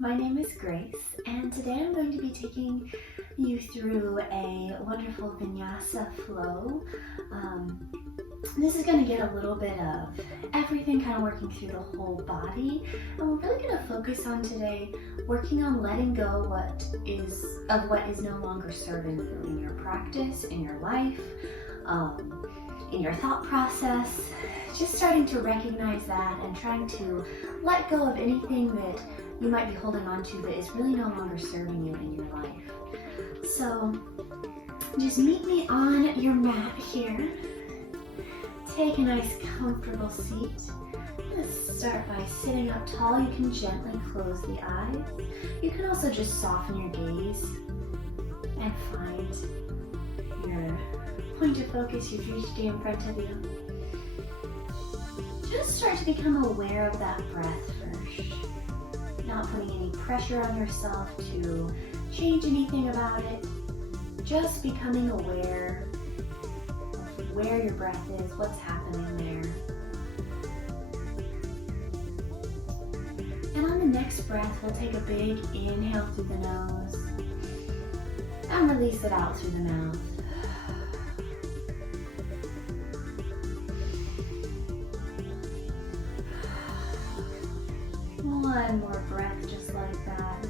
My name is Grace, and today I'm going to be taking you through a wonderful vinyasa flow. This is going to get a little bit of everything kind of working through the whole body, and we're really going to focus on today working on letting go what is no longer serving you in your practice, in your life, in your thought process. Just starting to recognize that and trying to let go of anything that you might be holding on to that is really no longer serving you in your life. So just meet me on your mat here. Take a nice comfortable seat. Let's start by sitting up tall. You can gently close the eyes. You can also just soften your gaze and find your point of focus, your drishti in front of you. Just start to become aware of that breath first. Not putting any pressure on yourself to change anything about it. Just becoming aware of where your breath is, what's happening there. And on the next breath, we'll take a big inhale through the nose and release it out through the mouth. One more breath just like that.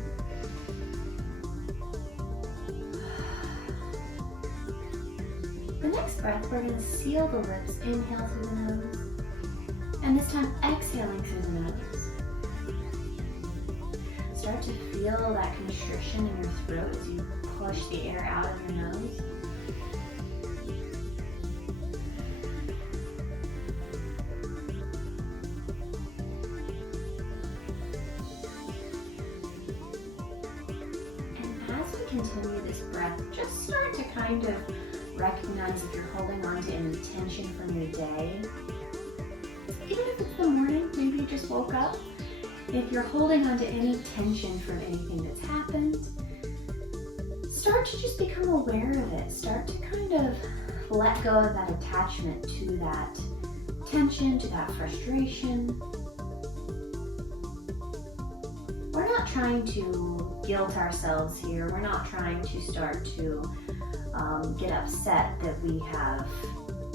The next breath, we're going to seal the lips. Inhale through the nose. And this time, exhaling through the nose. Start to feel that constriction in your throat as you push the air out of your nose. Continue this breath. Just start to kind of recognize if you're holding on to any tension from your day. Even if it's the morning, maybe you just woke up. If you're holding on to any tension from anything that's happened, start to just become aware of it. Start to kind of let go of that attachment to that tension, to that frustration. We're not trying to guilt ourselves here. We're not trying to start to get upset that we have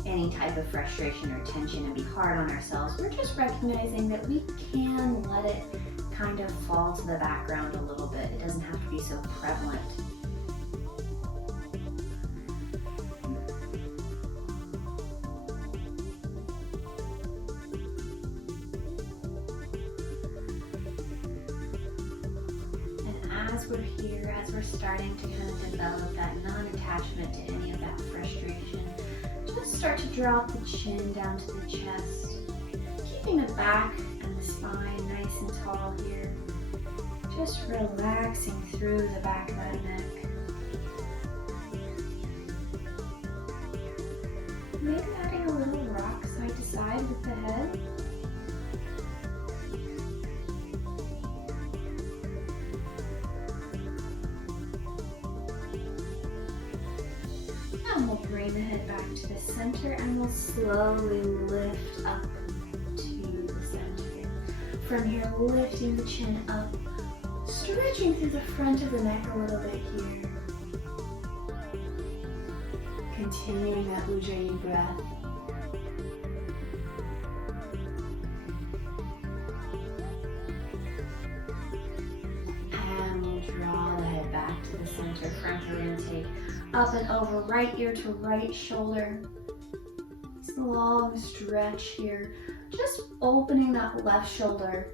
any type of frustration or tension and be hard on ourselves. We're just recognizing that we can let it kind of fall to the background a little bit. It doesn't have to be so prevalent. As we're here, as we're starting to kind of develop that non-attachment to any of that frustration, just start to drop the chin down to the chest, keeping the back and the spine nice and tall here. Just relaxing through the back of that neck. Maybe adding a little rock side to side with the head. And we'll bring the head back to the center and we'll slowly lift up to the center. From here, lifting the chin up, stretching through the front of the neck a little bit here. Continuing that Ujjayi breath. And we'll draw the head back to the center. Frontal intake. Up and over, right ear to right shoulder. This long stretch here. Just opening that left shoulder.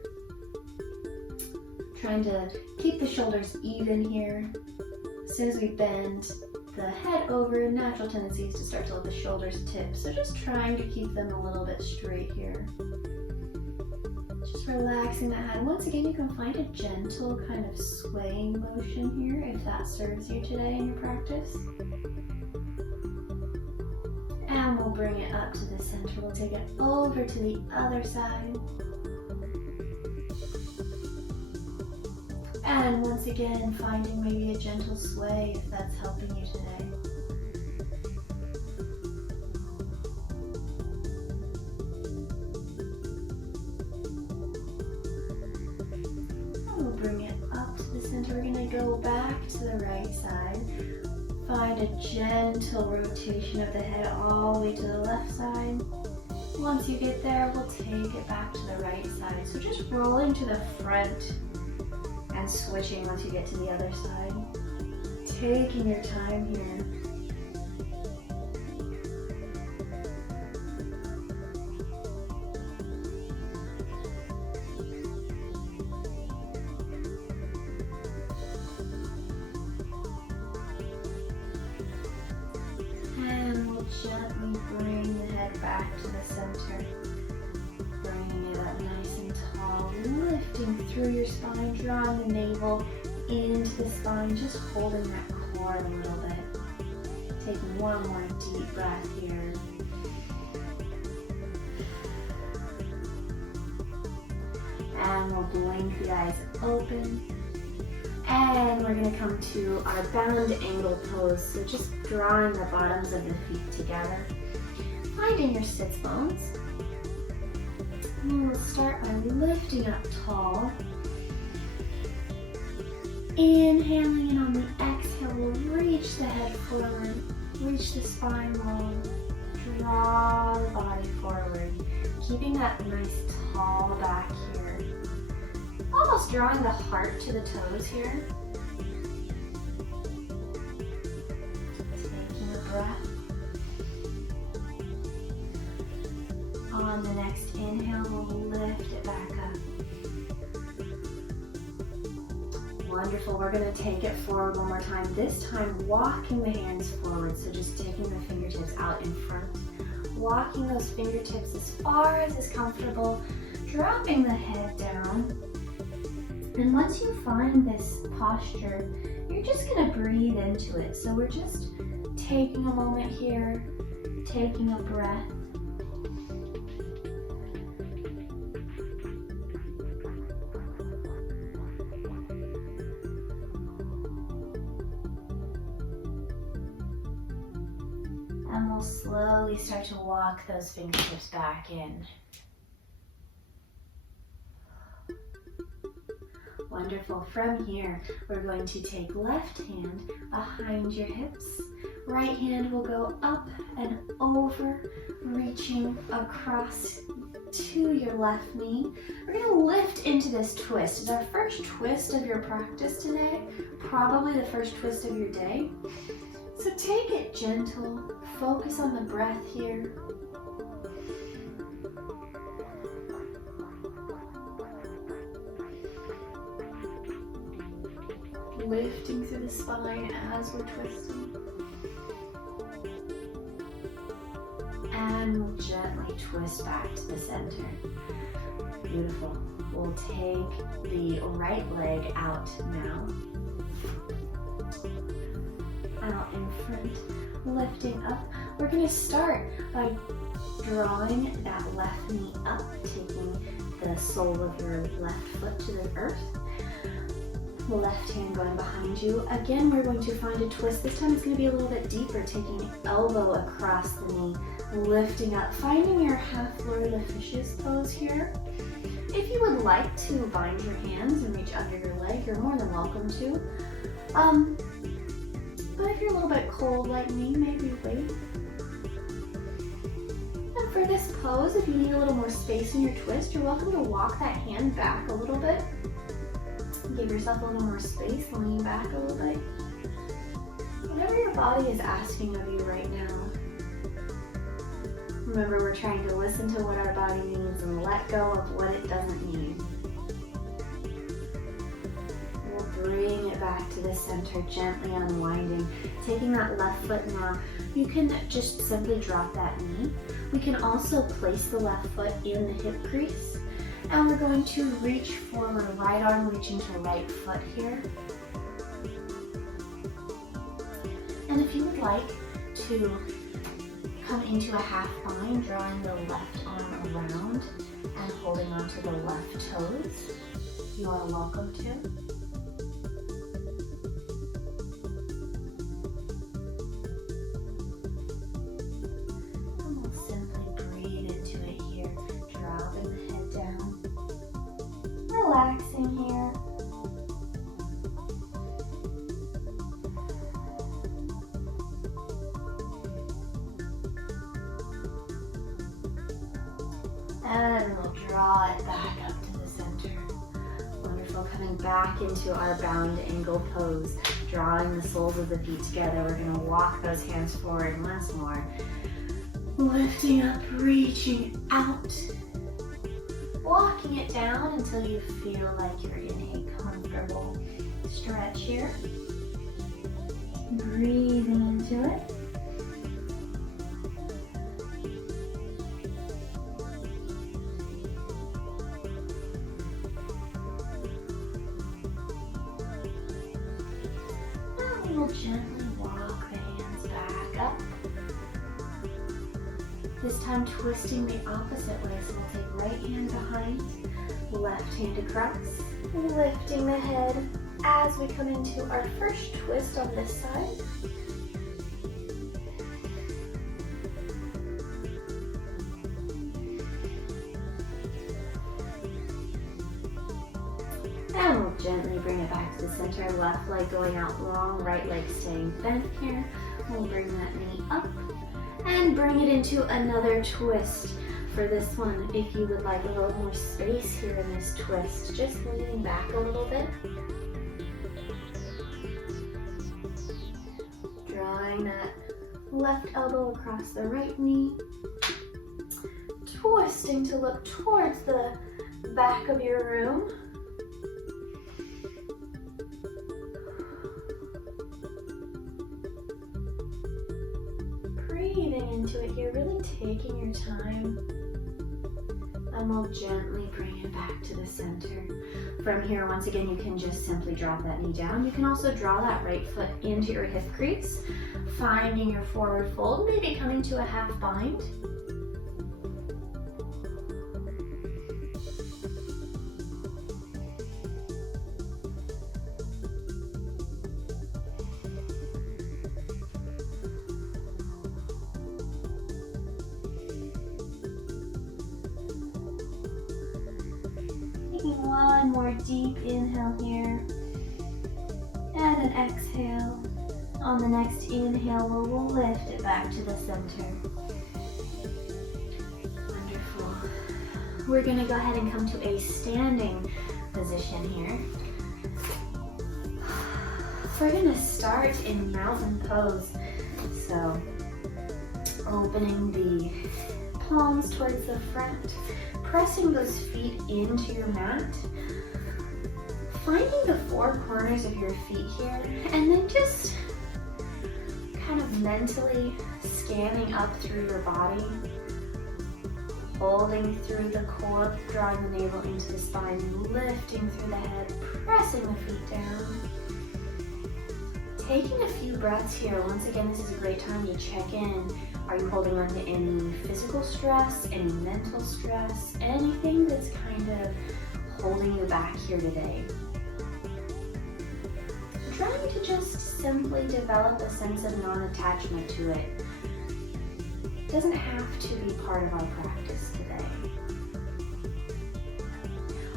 Trying to keep the shoulders even here. As soon as we bend the head over, natural tendency is to start to let the shoulders tip. So just trying to keep them a little bit straight here. Just relaxing that head. Once again, you can find a gentle kind of swaying motion here if that serves you today in your practice. And we'll bring it up to the center. We'll take it over to the other side. And once again, finding maybe a gentle sway if that's helping you today. And we'll bring it go back to the right side. Find a gentle rotation of the head all the way to the left side. Once you get there, we'll take it back to the right side. So just rolling to the front and switching once you get to the other side. Taking your time here. Gently bring the head back to the center, bringing it up nice and tall, lifting through your spine, drawing the navel into the spine, just holding that core a little bit. Taking one more deep breath here. And we'll blink the eyes open. And we're going to come to our bound angle pose. So just drawing the bottoms of the feet together. Finding your sits bones. And we'll start by lifting up tall. Inhaling, and on the exhale, we'll reach the head forward. Reach the spine long. Draw the body forward. Keeping that nice tall back here. Almost drawing the heart to the toes here. Taking a breath. On the next inhale, we'll lift it back up. Wonderful. We're going to take it forward one more time. This time, walking the hands forward. So just taking the fingertips out in front. Walking those fingertips as far as is comfortable. Dropping the head down. And once you find this posture, you're just going to breathe into it. So we're just taking a moment here, taking a breath. And we'll slowly start to walk those fingertips back in. Wonderful. From here, we're going to take left hand behind your hips. Right hand will go up and over, reaching across to your left knee. We're going to lift into this twist. It's our first twist of your practice today, probably the first twist of your day. So take it gentle, focus on the breath here. Lifting through the spine as we're twisting. And we'll gently twist back to the center. Beautiful. We'll take the right leg out now. Out in front, lifting up. We're going to start by drawing that left knee up, taking the sole of your left foot to the earth. Left hand going behind you. Again, we're going to find a twist. This time it's going to be a little bit deeper, taking elbow across the knee, lifting up, finding your half Lord of Fishes pose here. If you would like to bind your hands and reach under your leg, you're more than welcome to. But if you're a little bit cold like me, maybe wait. And for this pose, if you need a little more space in your twist, you're welcome to walk that hand back a little bit. Give yourself a little more space, lean back a little bit. Whatever your body is asking of you right now. Remember, we're trying to listen to what our body needs and let go of what it doesn't need. We'll bring it back to the center, gently unwinding. Taking that left foot now, you can just simply drop that knee. We can also place the left foot in the hip crease. And we're going to reach forward, right arm reaching to right foot here. And if you would like to come into a half bind, drawing the left arm around and holding onto the left toes, you are welcome to. Relaxing here. draw it back up to the center. Wonderful, coming back into our bound angle pose, drawing the soles of the feet together. We're gonna walk those hands forward once more. Lifting up, reaching out. Walking it down until you feel like you're in a comfortable stretch here. Breathing into it. Now we will gently walk the hands back up. This time twisting the opposite way, so we'll take right hand behind, left hand across, lifting the head as we come into our first twist on this side. And we'll gently bring it back to the center, left leg going out long, right leg staying bent here. We'll bring that knee up. And bring it into another twist. For this one, if you would like a little more space here in this twist, just leaning back a little bit. Drawing that left elbow across the right knee. Twisting to look towards the back of your room. Breathing into it here, really taking your time. And we'll gently bring it back to the center. From here, once again, you can just simply drop that knee down. You can also draw that right foot into your hip crease, finding your forward fold, maybe coming to a half bind. One more deep inhale here, and an exhale. On the next inhale, we'll lift it back to the center. Wonderful. We're gonna go ahead and come to a standing position here. We're gonna start in mountain pose. So, opening the palms towards the front, pressing those feet into your mat, finding the four corners of your feet here, and then just kind of mentally scanning up through your body, holding through the core, drawing the navel into the spine, lifting through the head, pressing the feet down. Taking a few breaths here. Once again, this is a great time to check in. Are you holding on to any physical stress, any mental stress, anything that's kind of holding you back here today? Trying to just simply develop a sense of non-attachment to it. It doesn't have to be part of our practice today.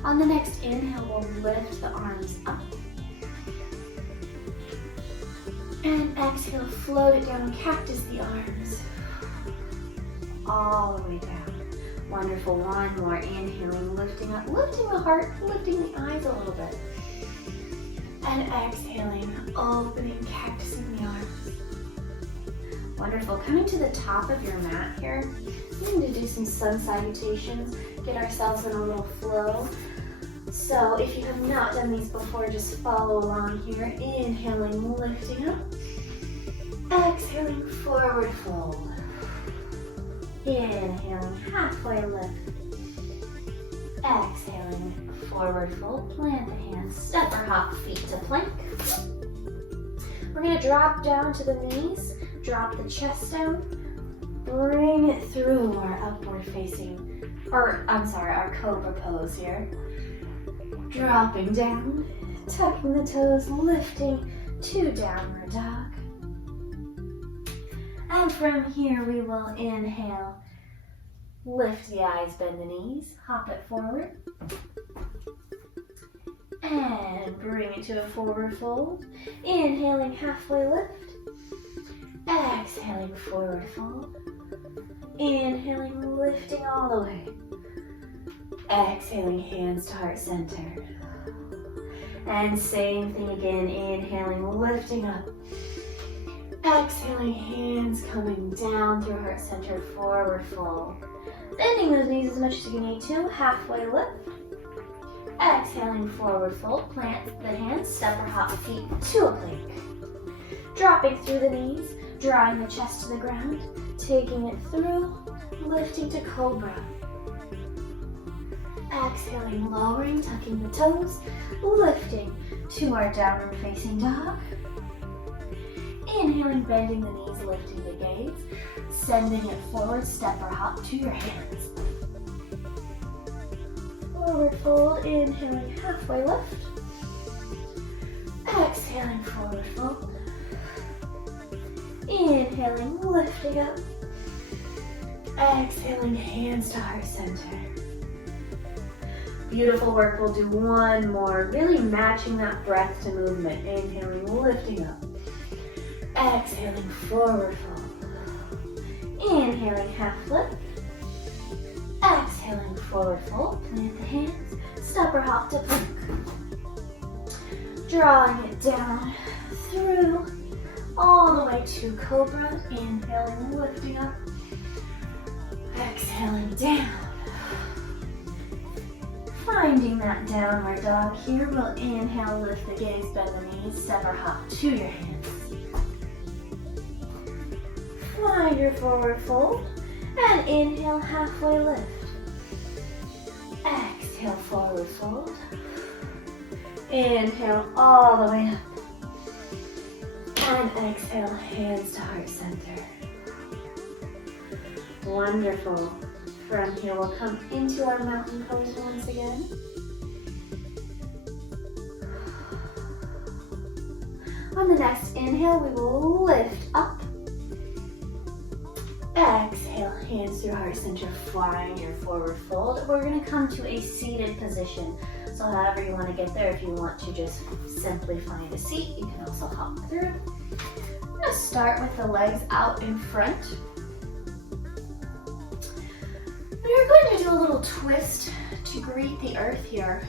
On the next inhale, we'll lift the arms up. And exhale, float it down, cactus the arms. All the way down. Wonderful, one more. Inhaling, lifting up, lifting the heart, lifting the eyes a little bit. And exhaling, opening, cactusing the arms. Wonderful, coming to the top of your mat here. We're going to do some sun salutations, get ourselves in a little flow. So if you have not done these before, just follow along here. Inhaling, lifting up. Exhaling, forward fold. Inhaling, halfway lift. Exhaling, forward fold. Plant the hands, step or hop feet to plank. We're going to drop down to the knees, drop the chest down, bring it through our upward facing, our Cobra Pose here. Dropping down, tucking the toes, lifting to downward dog. And from here we will inhale, lift the eyes, bend the knees, hop it forward. And bring it to a forward fold. Inhaling, halfway lift. Exhaling, forward fold. Inhaling, lifting all the way. Exhaling, hands to heart center. And same thing again, inhaling, lifting up. Exhaling, hands coming down through heart center, forward fold. Bending those knees as much as you need to, halfway lift. Exhaling, forward fold, plant the hands, step or hop feet to a plank. Dropping through the knees, drawing the chest to the ground, taking it through, lifting to Cobra. Exhaling, lowering, tucking the toes, lifting to our downward facing dog. Inhaling, bending the knees, lifting the gaze, sending it forward, step or hop to your hands. Forward fold, inhaling, halfway lift. Exhaling, forward fold. Inhaling, lifting up. Exhaling, hands to heart center. Beautiful work. We'll do one more, really matching that breath to movement. Inhaling, lifting up. Exhaling, forward fold. Inhaling, half lift. Exhaling, forward fold. Plant the hands. Step or hop to plank. Drawing it down through all the way to Cobra. Inhaling, lifting up. Exhaling, down. Finding that downward dog here. We'll inhale, lift the gaze, bend the knees, step or hop to your hands. Find your forward fold and inhale, halfway lift. Exhale, forward fold. Inhale all the way up. And exhale, hands to heart center. Wonderful. From here, we'll come into our mountain pose once again. On the next inhale, we will lift up. Exhale, hands through heart center, find your forward fold. We're going to come to a seated position. So however you want to get there, if you want to just simply find a seat, you can also hop through. I'm going to start with the legs out in front. We're going to do a little twist to greet the earth here.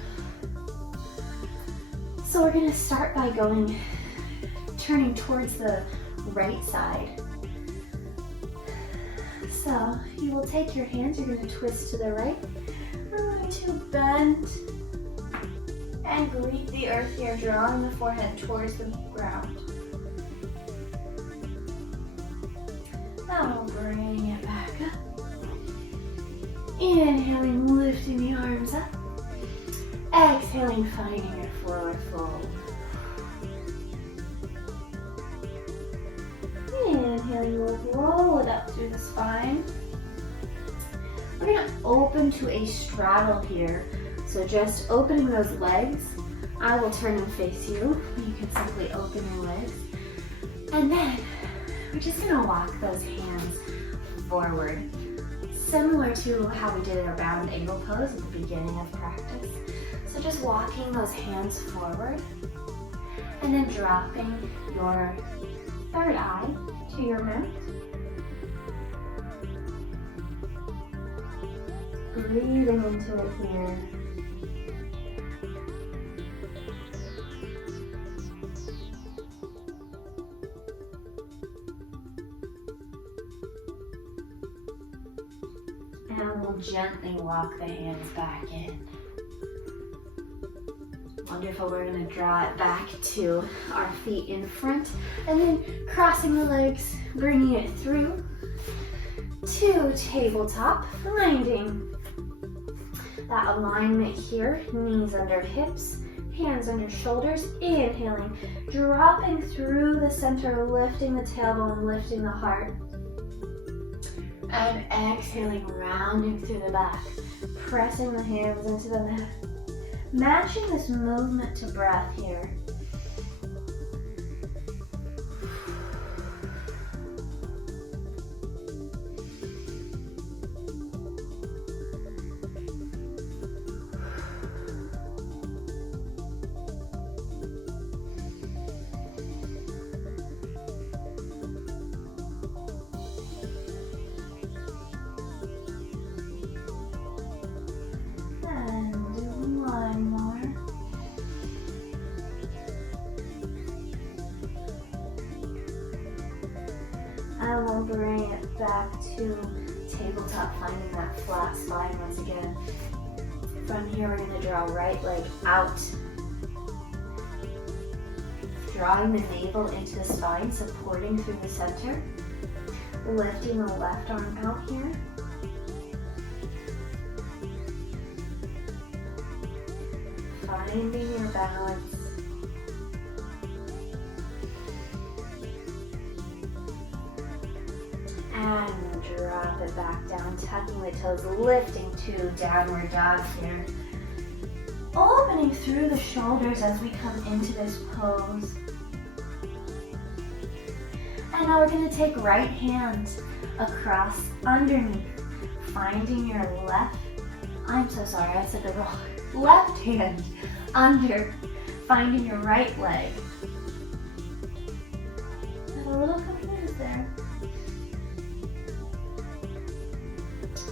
So we're going to start by turning towards the right side. So you will take your hands, you're going to twist to the right. We're going to bend and greet the earth here, drawing the forehead towards the ground. Now we'll bring it back up. Inhaling, lifting the arms up. Exhaling, finding your forward fold. Inhaling, we'll roll it up through the spine. We're going to open to a straddle here. So just opening those legs. I will turn and face you. You can simply open your legs. And then we're just going to walk those hands forward. Similar to how we did our bound Camel Pose at the beginning of practice. So just walking those hands forward and then dropping your third eye to your mouth. Breathing into it here. And we'll gently walk the hands back in. Wonderful, we're going to draw it back to our feet in front and then crossing the legs, bringing it through to tabletop, finding that alignment here, knees under hips, hands under shoulders, inhaling, dropping through the center, lifting the tailbone, lifting the heart. And exhaling, rounding through the back, pressing the hands into the mat. Matching this movement to breath here. And we'll bring it back to tabletop, finding that flat spine once again. From here, we're going to draw right leg out. Drawing the navel into the spine, supporting through the center. Lifting the left arm out here. Finding your balance. And drop it back down, tucking the toes, lifting to downward dog here. Opening through the shoulders as we come into this pose. And now we're going to take right hand across underneath, finding your left, I'm so sorry, I said it wrong. Left hand under, finding your right leg. I'm a little confused there.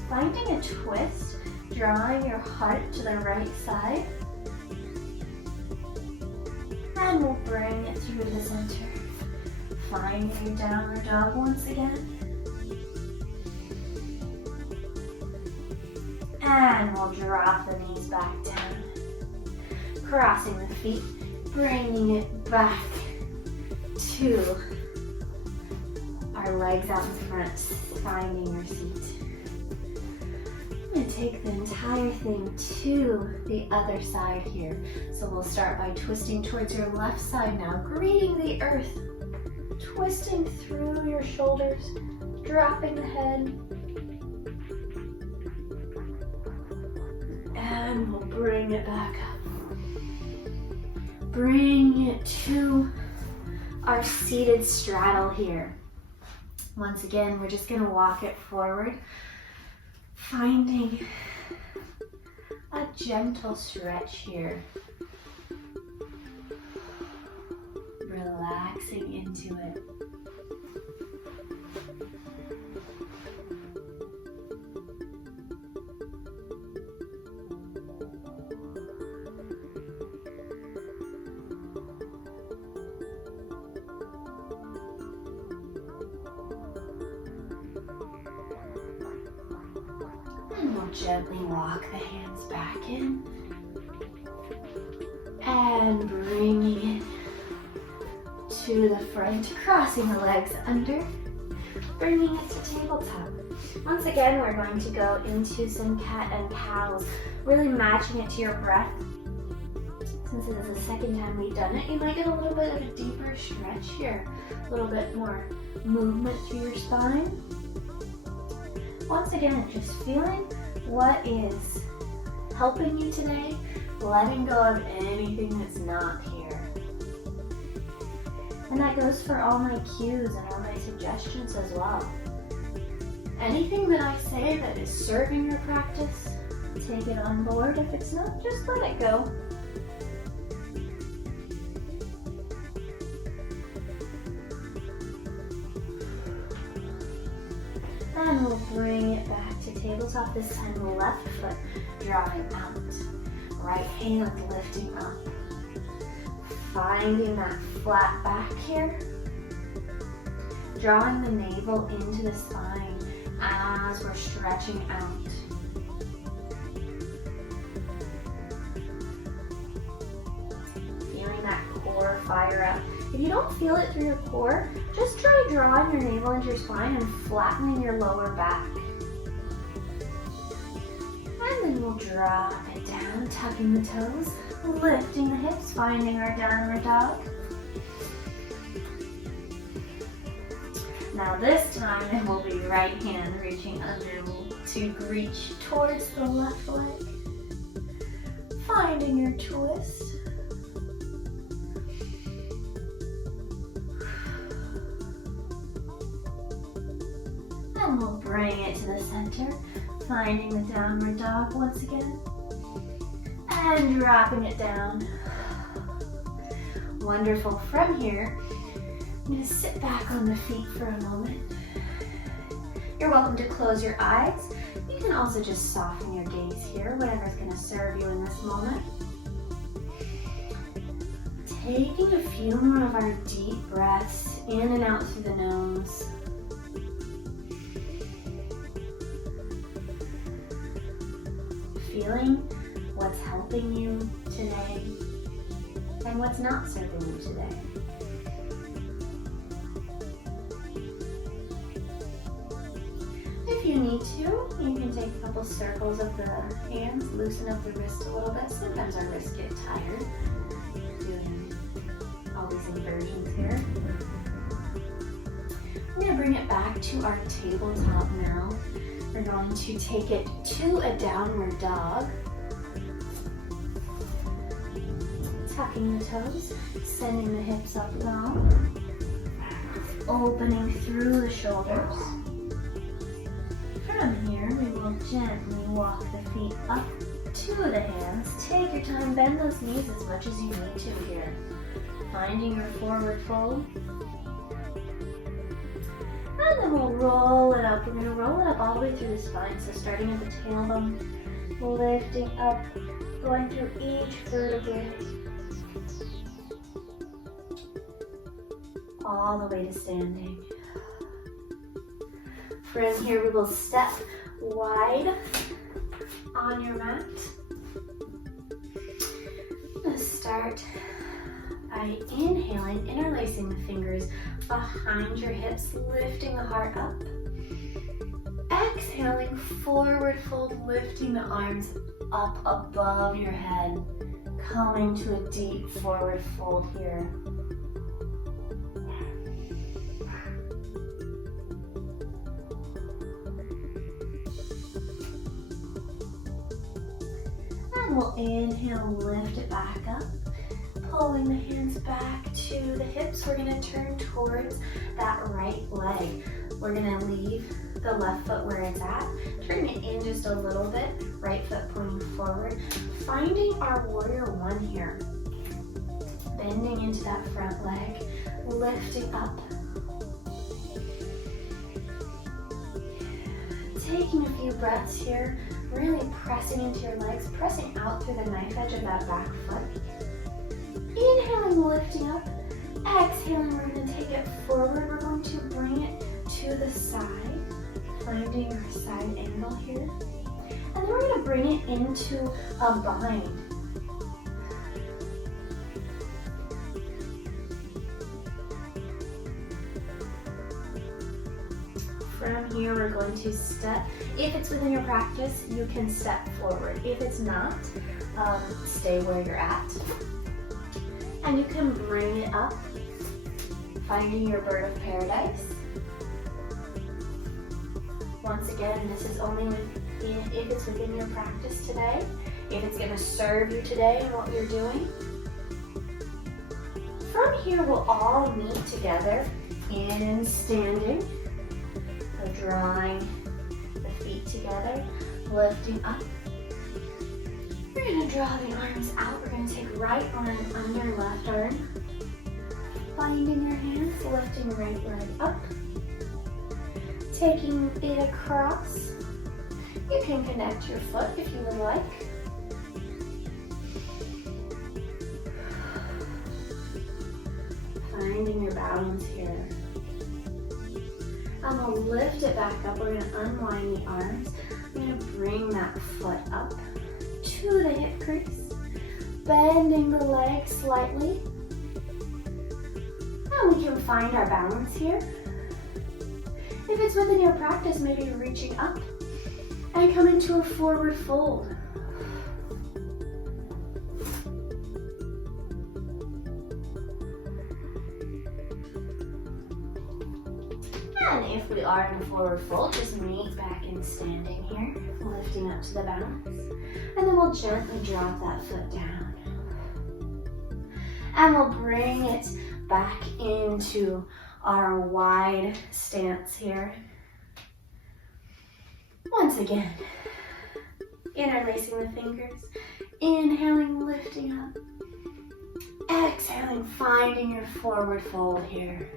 Finding a twist, drawing your heart to the right side. And we'll bring it through the center. Finding your downward dog once again. And we'll drop the knees back down. Crossing the feet, bringing it back to our legs out in front, finding your seat. I'm going to take the entire thing to the other side here. So we'll start by twisting towards your left side now, greeting the earth. Twisting through your shoulders, dropping the head. And we'll bring it back up. Bring it to our seated straddle here. Once again, we're just going to walk it forward, finding a gentle stretch here. Relaxing into it. And we'll gently walk the hands back in and bringing it to the front, crossing the legs under, bringing it to tabletop. Once again, we're going to go into some cat and cows, really matching it to your breath. Since it is the second time we've done it, you might get a little bit of a deeper stretch here, a little bit more movement through your spine. Once again, just feeling what is helping you today, letting go of anything that's not here. And that goes for all my cues and all my suggestions as well. Anything that I say that is serving your practice, take it on board. If it's not, just let it go. And we'll bring it back to tabletop, this time the left foot drawing out. Right hand lifting up. Finding that flat back here. Drawing the navel into the spine as we're stretching out. Feeling that core fire up. If you don't feel it through your core, just try drawing your navel into your spine and flattening your lower back. And then we'll drop it down, tucking the toes, lifting the hips, finding our downward dog. Now this time it will be right hand reaching under to reach towards the left leg. Finding your twist. And we'll bring it to the center, finding the downward dog once again. And dropping it down. Wonderful. From here, I'm going to sit back on the feet for a moment. You're welcome to close your eyes. You can also just soften your gaze here, whatever's going to serve you in this moment. Taking a few more of our deep breaths in and out through the nose. feeling, what's helping you today, and what's not serving you today. If you need to, you can take a couple circles of the hands, loosen up the wrist a little bit. Sometimes our wrists get tired doing all these inversions here. We're going to bring it back to our tabletop now. We're going to take it to a downward dog. Tucking the toes, sending the hips up long, opening through the shoulders. From here, we will gently walk the feet up to the hands. Take your time, bend those knees as much as you need to here. Finding your forward fold. And then we'll roll it up. We're going to roll it up all the way through the spine. So starting at the tailbone, lifting up, going through each vertebrae, all the way to standing. From here, we will step wide on your mat. Let's start by inhaling, interlacing the fingers behind your hips, lifting the heart up. Exhaling, forward fold, lifting the arms up above your head, coming to a deep forward fold here. And we'll inhale, lift it back up. Pulling the hands back to the hips, we're going to turn towards that right leg. We're going to leave the left foot where it's at, turn it in just a little bit, right foot pointing forward, finding our warrior one here, bending into that front leg, lifting up, taking a few breaths here, really pressing into your legs, pressing out through the knife edge of that back foot. Inhaling, lifting up. Exhaling, we're going to take it forward. We're going to bring it to the side, finding our side angle here. And then we're going to bring it into a bind. From here, we're going to step. If it's within your practice, you can step forward. If it's not, stay where you're at. And you can bring it up, finding your bird of paradise. Once again, this is only if it's within your practice today, if it's going to serve you today and what you're doing. From here, we'll all meet together in standing. So drawing the feet together, lifting up. We're going to draw the arms out. We're going to take right arm under left arm. Finding your hands, lifting right leg up. Taking it across. You can connect your foot if you would like. Finding your balance here. I'm going to lift it back up. We're going to unwind the arms. I'm going to bring that foot up to the hip crease, bending the leg slightly. And we can find our balance here. If it's within your practice, maybe reaching up and coming to a forward fold. And if we are in a forward fold, just meet back in standing here, lifting up to the balance. And then we'll gently drop that foot down. And we'll bring it back into our wide stance here. Once again, interlacing the fingers, inhaling, lifting up, exhaling, finding your forward fold here.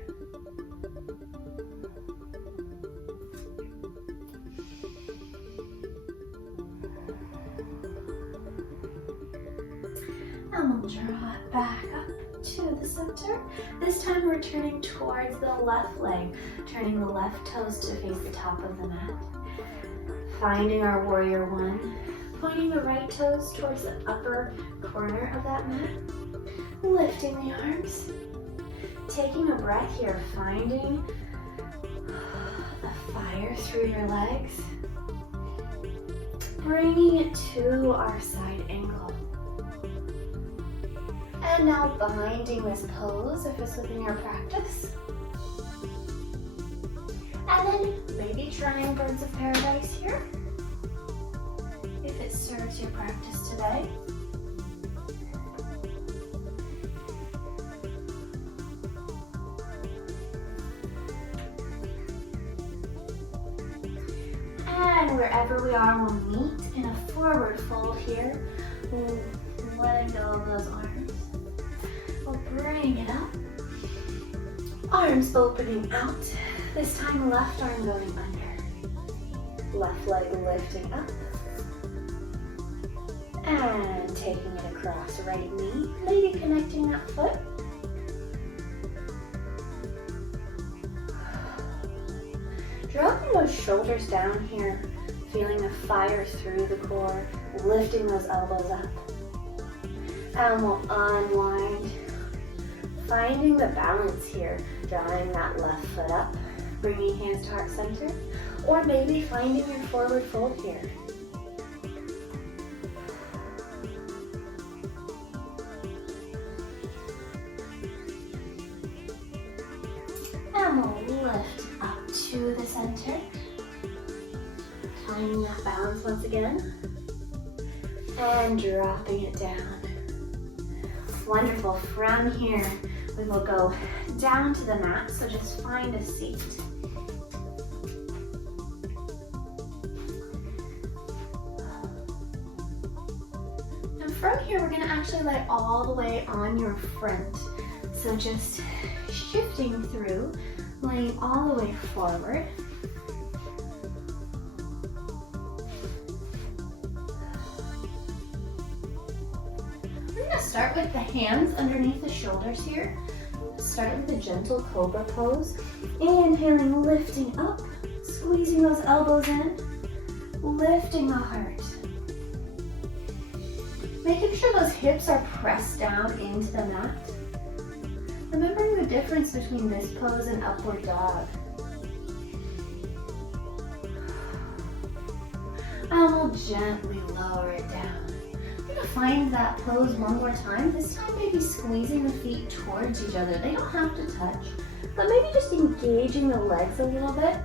And we'll draw it back up to the center. This time we're turning towards the left leg, turning the left toes to face the top of the mat. Finding our warrior one, Pointing the right toes towards the upper corner of that mat. Lifting the arms. Taking a breath here, finding the fire through your legs. Bringing it to our side angle. And now binding this pose if it's within your practice. And then maybe trying Birds of Paradise here, if it serves your practice today. And wherever we are, we'll meet in a forward fold here. We'll let go of those arms. We'll bring it up. Arms opening out. This time left arm going under. Left leg lifting up. And taking it across right knee. Maybe connecting that foot. Dropping those shoulders down here. Feeling the fire through the core. Lifting those elbows up. And we'll unwind. Finding the balance here. Drawing that left foot up. Bringing hands to heart center. Or maybe finding your forward fold here. And we'll lift up to the center. Finding that balance once again. And dropping it down. Wonderful. From here, we will go down to the mat, so just find a seat. And from here, we're going to actually lay all the way on your front. So just shifting through, laying all the way forward. We're going to start with the hands underneath the shoulders here. Start with a gentle Cobra Pose. Inhaling, lifting up, squeezing those elbows in, lifting the heart. Making sure those hips are pressed down into the mat. Remembering the difference between this pose and upward dog. And we'll gently lower it down. We're going to find that pose one more time. This time maybe squeezing the feet towards each other. They don't have to touch, but maybe just engaging the legs a little bit.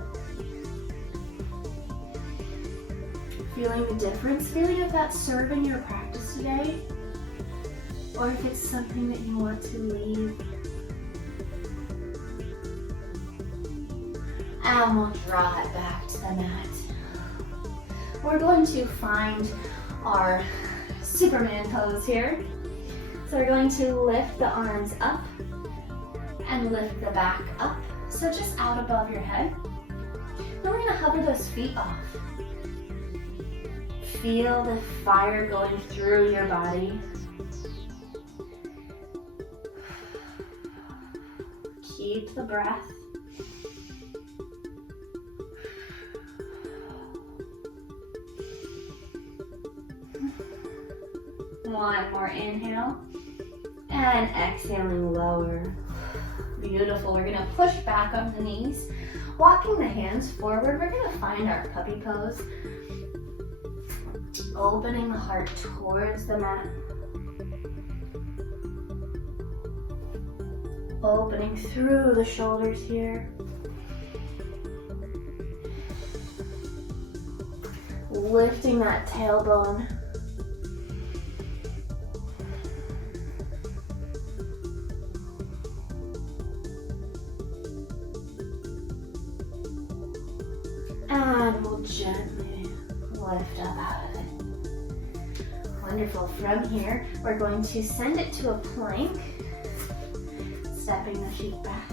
Feeling the difference, feeling if that's serving your practice today, or if it's something that you want to leave. And we'll draw it back to the mat. We're going to find our Superman pose here. So we're going to lift the arms up and lift the back up. So just out above your head. Then we're going to hover those feet off. Feel the fire going through your body. Keep the breath. One more inhale. And exhaling, lower. Beautiful. We're going to push back on the knees. Walking the hands forward, we're going to find our puppy pose. Opening the heart towards the mat. Opening through the shoulders here. Lifting that tailbone. And we'll gently lift up out of it. Wonderful. From here, we're going to send it to a plank. Stepping the feet back.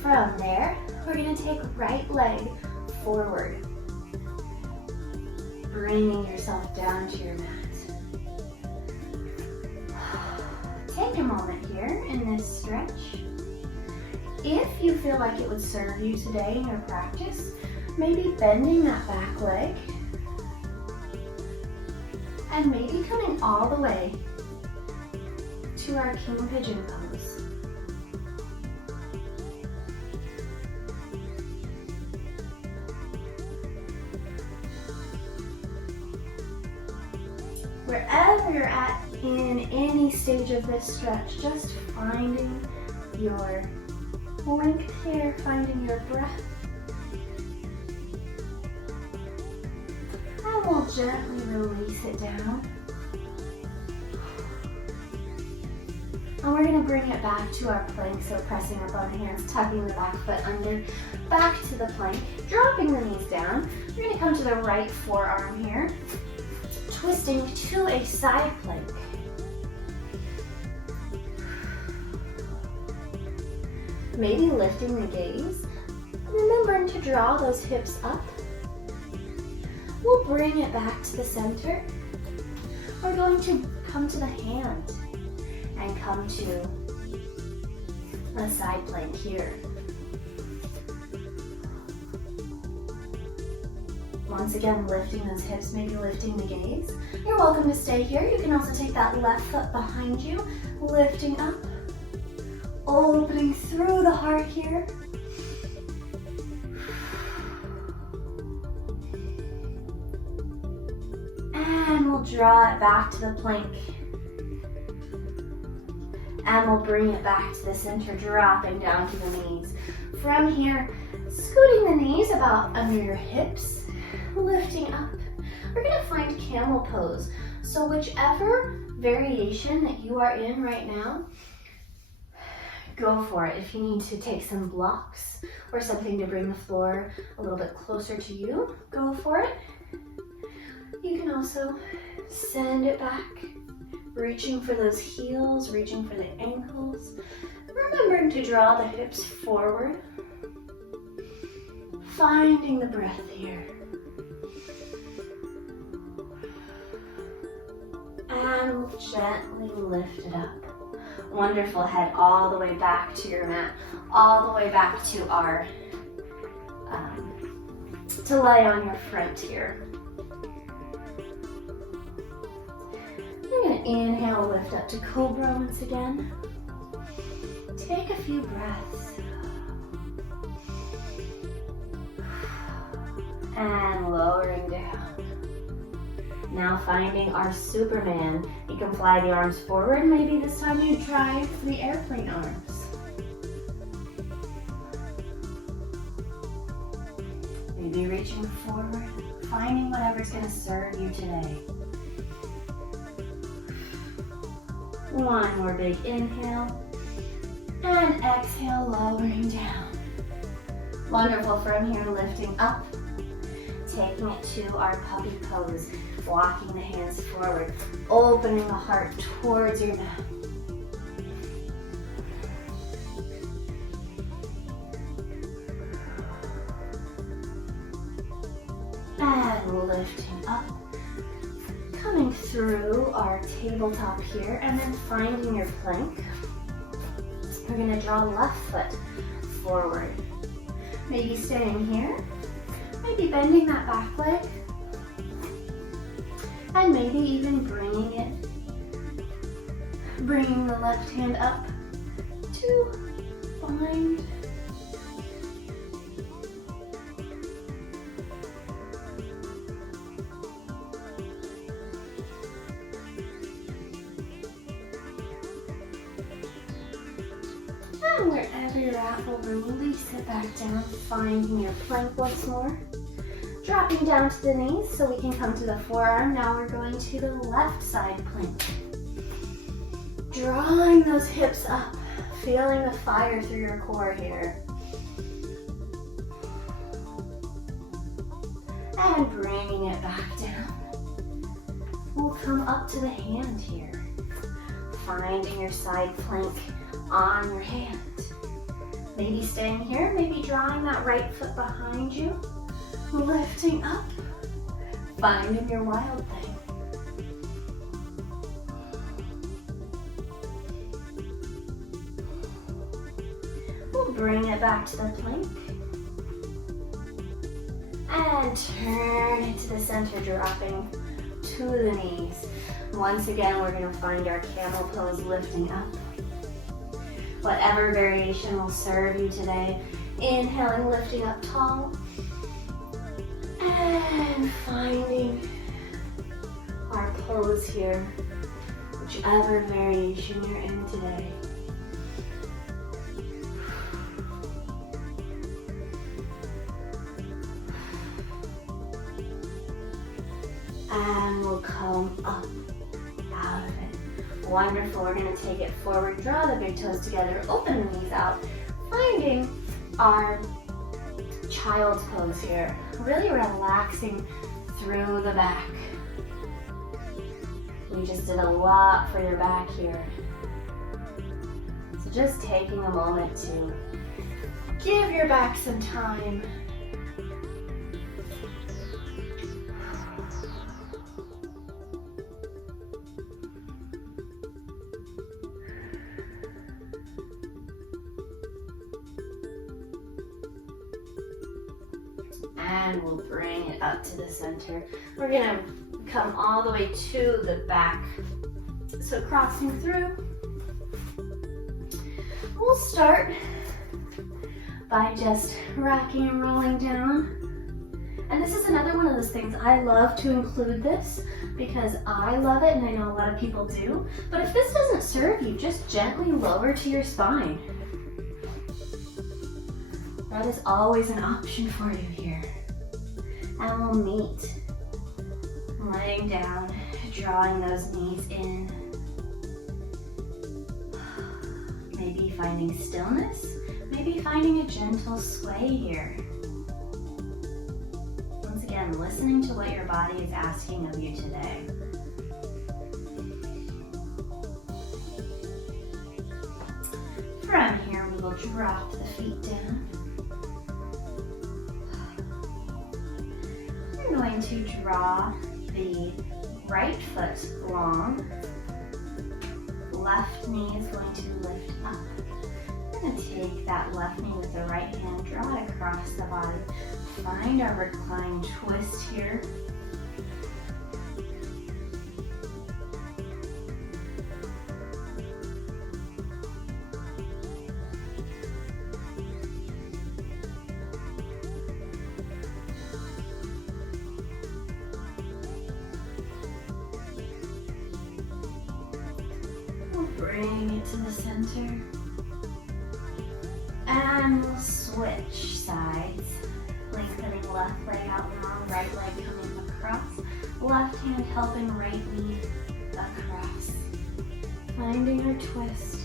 From there, we're going to take right leg forward. Bringing yourself down to your mat. Take a moment here in this stretch. If you feel like it would serve you today in your practice, Maybe bending that back leg. And maybe coming all the way to our King Pigeon pose. Wherever you're at in any stage of this stretch, just finding your length here, finding your breath. And we'll gently release it down. And we're going to bring it back to our plank, so pressing up on hands, tucking the back foot under, back to the plank, dropping the knees down. We're going to come to the right forearm here, twisting to a side plank. Maybe lifting the gaze, remembering to draw those hips up. We'll bring it back to the center. We're going to come to the hand and come to a side plank here. Once again, lifting those hips, maybe lifting the gaze. You're welcome to stay here. You can also take that left foot behind you, lifting up, opening through the heart here. And we'll draw it back to the plank. And we'll bring it back to the center, dropping down to the knees. From here, scooting the knees about under your hips, lifting up. We're gonna find Camel Pose. So whichever variation that you are in right now, go for it. If you need to take some blocks or something to bring the floor a little bit closer to you, go for it. You can also send it back, reaching for those heels, reaching for the ankles. Remembering to draw the hips forward. Finding the breath here. And we'll gently lift it up. Wonderful. Head all the way back to your mat, all the way back to our, to lay on your front here. I'm going to inhale, lift up to Cobra once again. Take a few breaths. And lowering down. Now finding our Superman. You can fly the arms forward. Maybe this time you try the airplane arms. Maybe reaching forward, finding whatever's going to serve you today. One more big inhale. And exhale, lowering down. Wonderful. From here, lifting up. Taking it to our puppy pose. Walking the hands forward, opening the heart towards your mat. And lifting up, coming through our tabletop here, and then finding your plank. We're going to draw left foot forward. Maybe staying here, maybe bending that back leg. And maybe even bringing the left hand up to find and wherever you're at, we'll release it back down, finding your plank once more. Dropping down to the knees so we can come to the forearm. Now we're going to the left side plank. Drawing those hips up, feeling the fire through your core here. And bringing it back down. We'll come up to the hand here. Finding your side plank on your hand. Maybe staying here, maybe drawing that right foot behind you. Lifting up, finding your wild thing. We'll bring it back to the plank. And turn it to the center, dropping to the knees. Once again, we're going to find our camel pose, lifting up. Whatever variation will serve you today. Inhaling, lifting up tall. And finding our pose here, whichever variation you're in today. And we'll come up out of it. Wonderful. We're going to take it forward, draw the big toes together, open the knees out, finding our child's pose here. Really relaxing through the back. We just did a lot for your back here. So just taking a moment to give your back some time. And we'll bring it up to the center. We're gonna come all the way to the back. So crossing through. We'll start by just rocking and rolling down. And this is another one of those things, I love to include this because I love it and I know a lot of people do. But if this doesn't serve you, just gently lower to your spine. That is always an option for you here. And we'll meet. Laying down, drawing those knees in. Maybe finding stillness. Maybe finding a gentle sway here. Once again, listening to what your body is asking of you today. From here, we will drop the feet down. We're going to draw the right foot long. Left knee is going to lift up. We're going to take that left knee with the right hand, draw it across the body. Find our recline twist here. Bring it to the center. And we'll switch sides. Lengthening left leg out long, right leg coming across. Left hand helping right knee across. Finding our twist.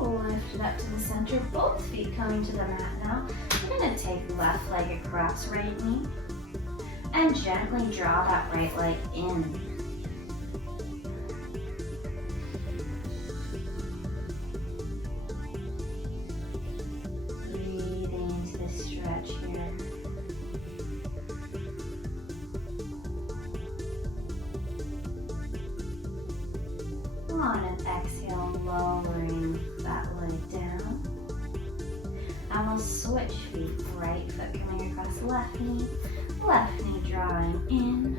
Lift it up to the center, both feet coming to the mat now. We're going to take left leg across right knee and gently draw that right leg in. Breathing into the stretch here. On an exhale, lowering that leg down. And we'll switch feet. Right foot coming across left knee drawing in.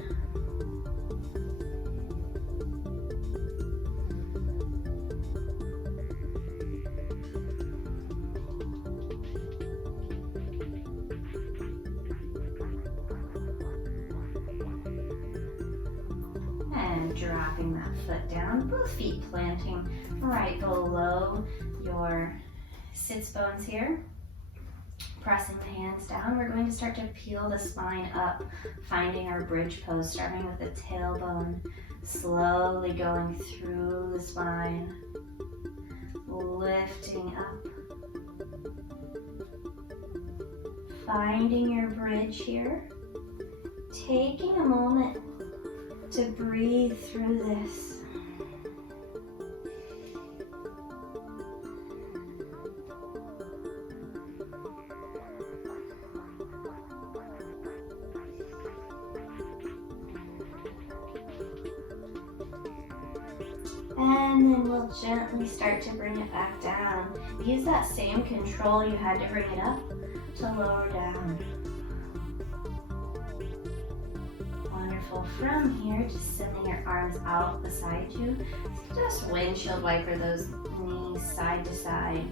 And dropping that foot down, both feet planting right below your sits bones here. Pressing the hands down, we're going to start to peel the spine up, finding our bridge pose, starting with the tailbone, slowly going through the spine, lifting up. Finding your bridge here, taking a moment to breathe through this. And then we'll gently start to bring it back down. Use that same control you had to bring it up to lower down. Wonderful. From here, just sending your arms out beside you. Just windshield wiper those knees side to side.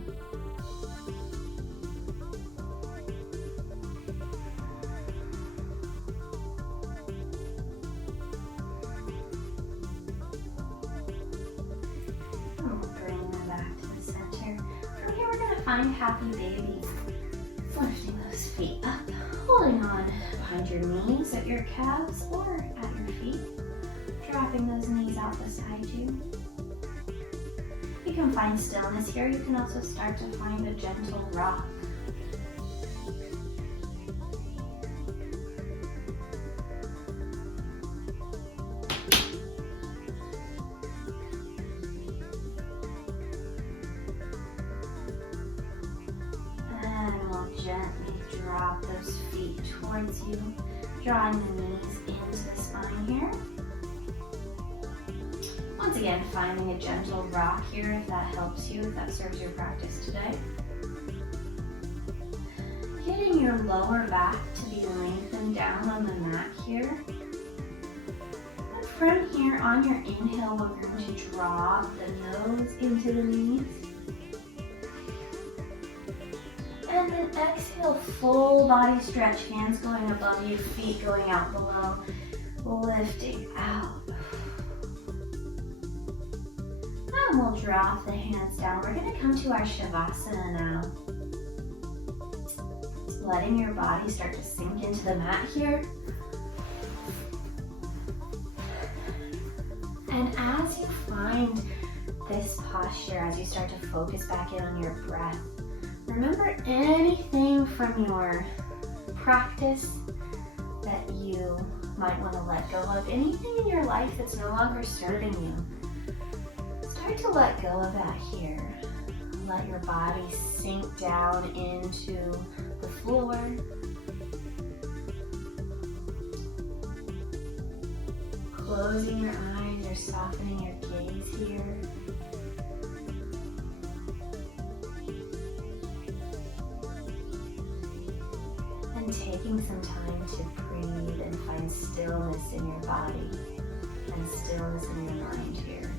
Find happy baby. Lifting those feet up, holding on behind your knees at your calves or at your feet. Dropping those knees out beside you. You can find stillness here. You can also start to find a gentle rock. Gently drop those feet towards you, drawing the knees into the spine here. Once again, finding a gentle rock here if that helps you, if that serves your practice today. Getting your lower back to be lengthened down on the mat here. And from here, on your inhale, we're going to drop the nose into the knees. And then exhale, full body stretch, hands going above you, feet going out below, lifting out. And we'll drop the hands down. We're going to come to our Shavasana now. Letting your body start to sink into the mat here. And as you find this posture, as you start to focus back in on your breath, remember anything from your practice that you might want to let go of, anything in your life that's no longer serving you. Start to let go of that here. Let your body sink down into the floor. Closing your eyes or softening your gaze here. Taking some time to breathe and find stillness in your body and stillness in your mind here.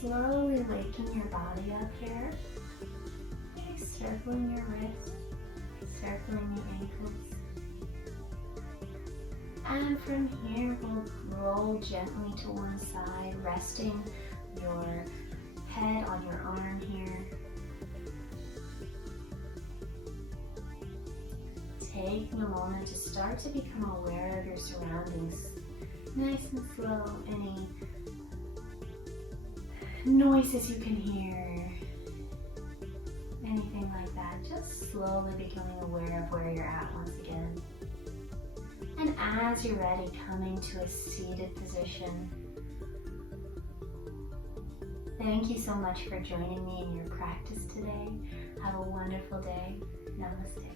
Slowly waking your body up here. Circling your wrists, circling your ankles. And from here, we'll roll gently to one side, resting your head on your arm here. Taking a moment to start to become aware of your surroundings. Nice and slow, any noises you can hear, anything like that. Just slowly becoming aware of where you're at once again. And as you're ready, coming to a seated position. Thank you so much for joining me in your practice today. Have a wonderful day. Namaste.